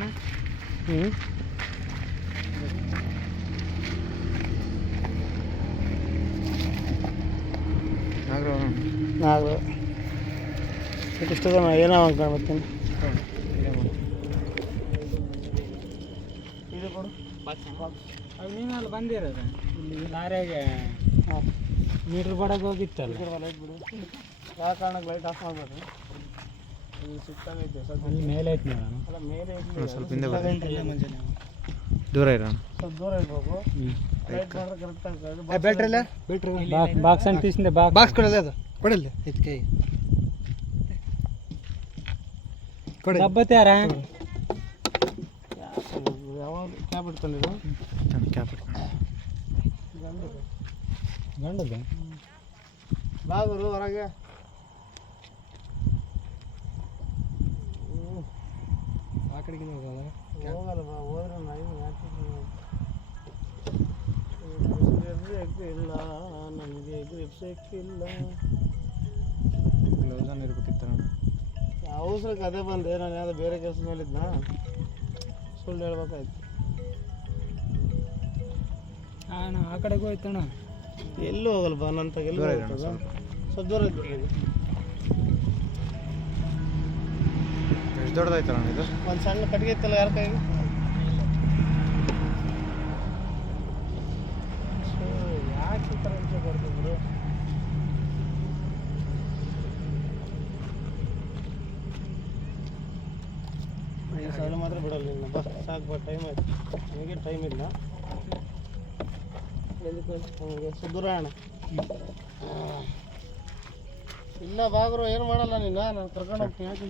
ಹ್ಞೂ ನಾಲ್ಕು ಇಷ್ಟು ಏನೋ ಅದು ನೀನಲ್ಲಿ ಬಂದಿರೋದು. ಇಲ್ಲಿ ಲಾರಿಯಾಗೆ ಹಾಂ. ಮೀಟ್ರ್ ಬಡಗೆ ಹೋಗಿತ್ತಲ್ಲ. ಲೈಟ್ ಬಿಡು ಯಾವ ಕಾರಣಕ್ಕೆ ಲೈಟ್ ಆಫ್ ಮಾಡಬೇಡ್ರಿ ಇಲ್ಲಿ ಸಿಕ್ಕಾಗೈತೆ ಸ್ವಲ್ಪ ಅಲ್ಲಿ ಮೇಲೆ ಸ್ವಲ್ಪ ಹಿಂದೆ ದೂರ ಇರೋಣ. ಬ್ಯಾಟ್ರಿಲ್ಲ ಬಾಕ್ಸ್ ಅಂತ ತೀಸಿಂದ ಬಾಕ್ಸ್ ಬಾಕ್ಸ್ ಕೊಡಲ್ಲ ಅದು ಕೊಡಲ್ಲ ಇದು ಕೈ. ಕೊಡಿ. ಯಾವಾಗ ಕ್ಯಾಬ್ ಇಟ್ಕೊಂಡಿರೋ ಕ್ಯಾಬ್ ಹೊರಗೆ. ಆ ಕಡೆಗೆ ಹೋಗಲ್ಲ ಹೋಗಲ್ಲ ಬಾ ಹೋದ್ರೆ ನಾನು ಯಾಕೆ ಇಲ್ಲ ನನಗೆ ಗ್ರಿಪ್ ಸಿಕ್ಕಿಲ್ಲ ನಾನು ಅವಸರಕ್ಕೆ ಅದೇ ಬಂದೆ ನಾನು ಯಾವುದೋ ಬೇರೆ ಕೆಲಸ ಮಾಡಿದ್ನ ಸುಳ್ಳು ಹೇಳ್ಬೇಕಾಯ್ತು. ನಾನು ಆ ಕಡೆಗೂ ಹೋಯ್ತಣ್ಣ ಎಲ್ಲೂ ಹೋಗಲ್ಲ ಬಾ ನನ್ನ ತಗ ಎಲ್ಲೂ ಸ್ವಲ್ಪ. ದೂರ ಇದ್ದು ಎಷ್ಟು ಇದು? ಒಂದು ಸಣ್ಣ ಕಟ್ಟಿಗೆ ಇತ್ತಲ್ಲ ಯಾರ ಕೈಗೆ? ಯಾಕೆ ಈ ಮಾತ್ರ ಬಿಡಲ್ಲ ಬಸ್ ಸಾಕು ಟೈಮ್ ಆಯ್ತು. ಟೈಮ್ ಇಲ್ಲ? ಇಲ್ಲ ಬಾಗ್ರು, ಏನು ಮಾಡಲ್ಲ ನಿನ್ನ ನಾನು ಕರ್ಕೊಂಡು ಹೋಗ್ತೀನಿ. ಯಾಕೆ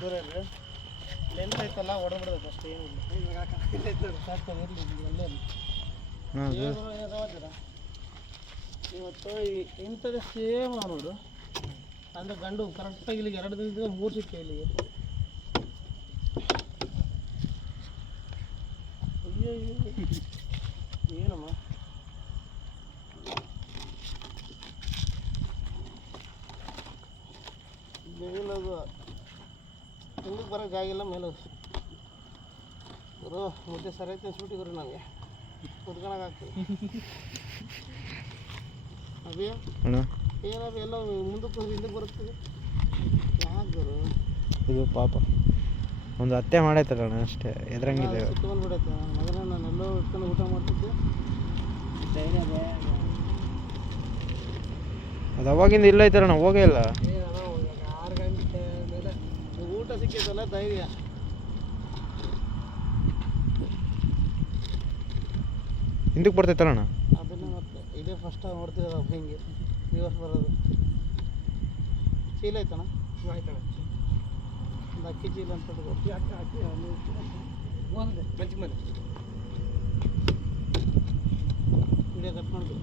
ದೂರ ಇರೋಣ ಈಗ. ಲೆಂತ್ ಐತಲ್ಲ ಹೊಡೆದ್ಬಿಡ್ಬೇಕು ಅಷ್ಟೇ? ಇವತ್ತು ಇಂಥದ್ದು ಸೇಮ್ ನೋಡು ಅಂದ್ರೆ ಗಂಡು ಕರೆಕ್ಟಾಗಿ ಇಲ್ಲಿಗೆ ಎರಡು ದಿನದಿಂದ ಮೂರು ಸಿಕ್ಕ ಇಲ್ಲಿಗೆ. ಏನಮ್ಮ ಮೇಲದು. ಹಿಂದಕ್ಕೆ ಬರೋಕೆ ಆಗಿಲ್ಲ ಮೇಲೆ ಗುರು ಮುದ್ದೆ ಸರಿ ಐತೆ ಅನ್ಸ್ಬಿಟ್ಟು ಗುರು ನನಗೆ ಕುತ್ಕೊಳಕ್ಕೆ ಆಗ್ತದೆ ಅಭಿ ಅಣ್ಣ. ಏನದು ಎಲ್ಲ ಮುಂದಕ್ಕೆ ಬಂದು ಹಿಂದಕ್ಕೆ ಬರುತ್ತದೆ ಯಾಕೆ ಗುರು? ಇದು ಪಾಪ. ಒಂದು ಅತ್ತೆ ಮಾಡೈತಲ್ಲ ಅಣ್ಣ ಅಷ್ಟೇ. ಎದ್ರಂಗಿದೆ. ಸಿಟ್ಟು ಬಂದ್ಬಿಡತ್ತೆ. ನನ್ನ ಮಗನ ನಾನು ಎಲ್ಲೋ ಇಟ್ಕೊಂಡು ಊಟ ಮಾಡ್ತಿದ್ದೆ. ಅದು ಅವಾಗಿಂದ ಇಲ್ಲ ಐತಲ್ಲ ಹೋಗೇ ಇಲ್ಲ ಏನೋ ಇವಾಗ ಆರು ಗಂಟೆ ಮೇಲೆ ಊಟ ಸಿಕ್ಕೈತಲ್ಲ ಧೈರ್ಯ. ಹಿಂದಕ್ಕೆ ಬರ್ತೈತಲ್ಲ ಅಣ್ಣ? ಅದನ್ನೇ ಮತ್ತೆ ಇದೇ ಫಸ್ಟ್ ನೋಡ್ತಿರೋದು ಹಿಂಗೆ. ರಿವರ್ಸ್ ಬರೋದು. ಚೀಲ ಐತಣ್ಣ ಆಯ್ತಣ್ಣ ಒಂದು ಅಕ್ಕಿ ಚೀಲ ಅಂತ ವಿಡಿಯೋ ಕಟ್ ಮಾಡ್ಬೇಕು.